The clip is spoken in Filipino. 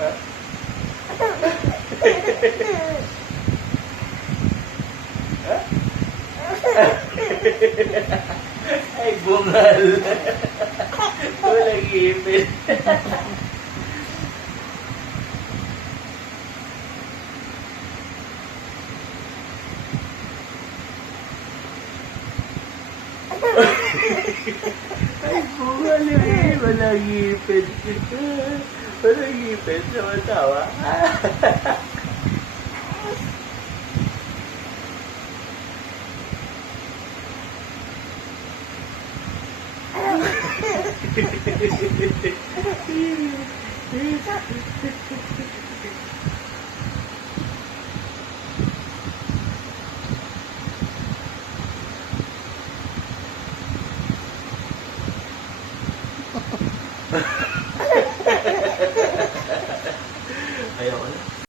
Ay, bungal. Walang ipin. Ay, bungal eh. Walang ipin. Walang ipin. Sama-tawa. Ayaw ko na.